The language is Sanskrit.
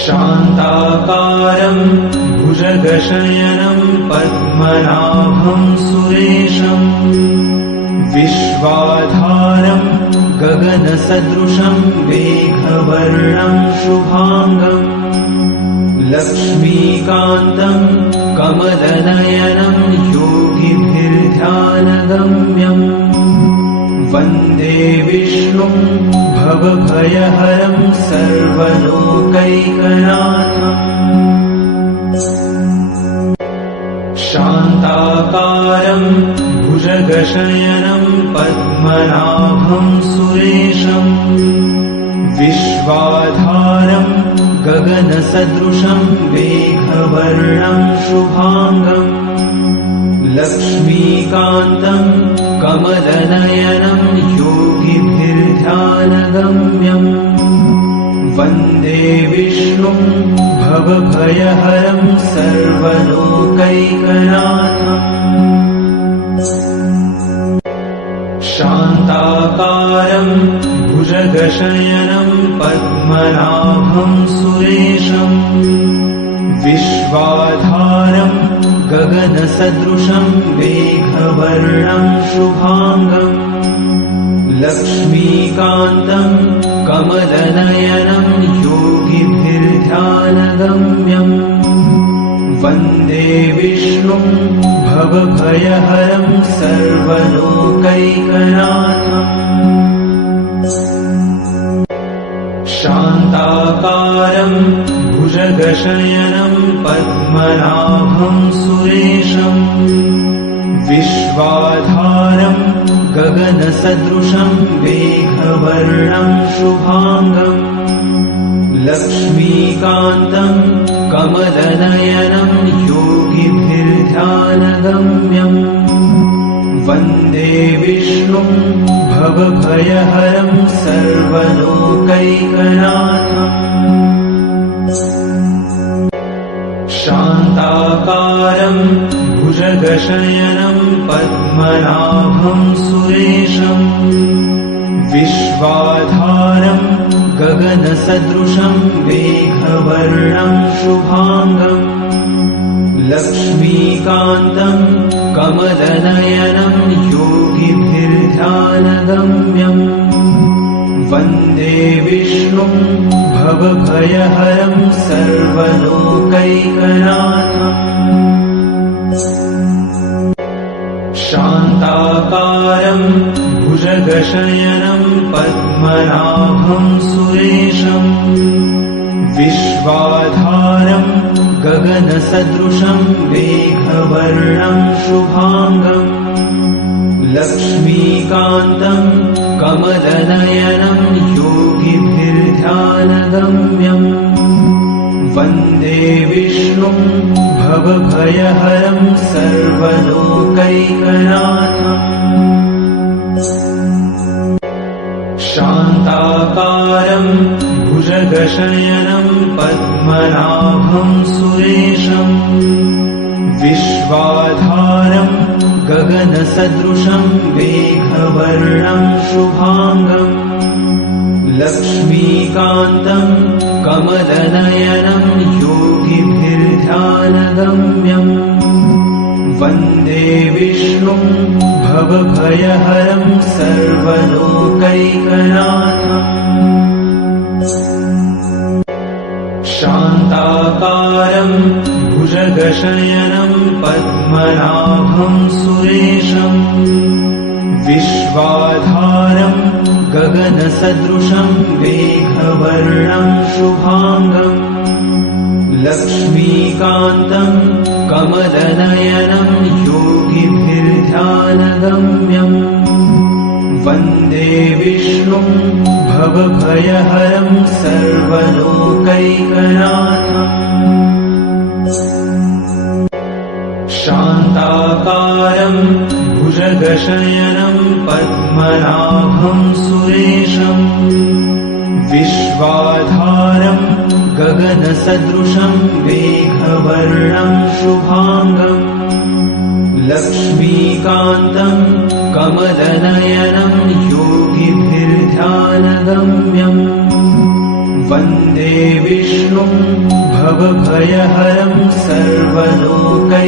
शान्ताकारं भुजगशयनं पद्मनाभं सुरेशं विश्वाधारं गगनसदृशं मेघवर्णं शुभांगं लक्ष्मीकान्तं कमलनयनं योगिभिर्ध्यानगम्यम् वन्दे विष्णुं भवभयहरं सर्वलोकैकनाथम् शान्ताकारं भुजगशयनं पद्मनाभं सुरेशं विश्वाधारं गगनसदृशं मेघवर्णं शुभांगं लक्ष्मीकान्तं कमलनयनं योगिभिर्ध्यानगम्यम् वन्दे विष्णुं भवभयहरं सर्वलोकैकनाथम् शान्ताकारं भुजगशयनं पद्मनाभं सुरेशं विश्वाधारं गगनसदृशं मेघवर्णं शुभांगं लक्ष्मीकान्तं कमलनयनं योगिभिर्ध्यानगम्यम् वन्दे विष्णुं भवभयहरं सर्वलोकैकनाथम् शान्ताकारं भुजगशयनं पद्मनाभं सुरेशं विश्वाधारं गगनसदृशं मेघवर्णं शुभांगं लक्ष्मीकान्तं कमलनयनं योगिभिर्ध्यानगम्यम् वन्दे विष्णुं भवभयहरं सर्वलोकैकनाथम् शान्ताकारं भुजगशयनं पद्मनाभं सुरेशं विश्वाधारं गगनसदृशं मेघवर्णं शुभांगं लक्ष्मीकान्तं कमलनयनं योगिभिर्ध्यानगम्यम् वन्दे विष्णुं भवभयहरं सर्वलोकैकनाथम् शान्ताकारं भुजगशयनं पद्मनाभं सुरेशं विश्वाधारं गगनसदृशं मेघवर्णं शुभांगं लक्ष्मीकान्तं कमलनयनं योगिभिर्ध्यानगम्यम् वन्दे विष्णुं भवभयहरं सर्वलोकैकनाथम् शान्ताकारं भुजगशयनं पद्मनाभं सुरेशं विश्वाधारं गगनसदृशं मेघवर्णं शुभांगं लक्ष्मीकान्तं कमलनयनं योगिभिर्ध्यानगम्यम् वन्दे विष्णुं भवभयहरं सर्वलोकैकनाथम् शान्ताकारं भुजगशयनं पद्मनाभं सुरेशं विश्वाधारं गगनसदृशं मेघवर्णं शुभांगं लक्ष्मीकान्तं कमलनयनं योगिभिर्ध्यानगम्यम् वन्दे विष्णुं भवभयहरं सर्वलोकैकनाथम् शान्ताकारं भुजगशयनं पद्मनाभं सुरेशं विश्वाधारं गगनसदृशं मेघवर्णं शुभांगं लक्ष्मीकान्तं कमलनयनं योगिभिर्ध्यानगम्यम् वन्दे विष्णुं भवभयहरं सर्वलोकैकनाथम्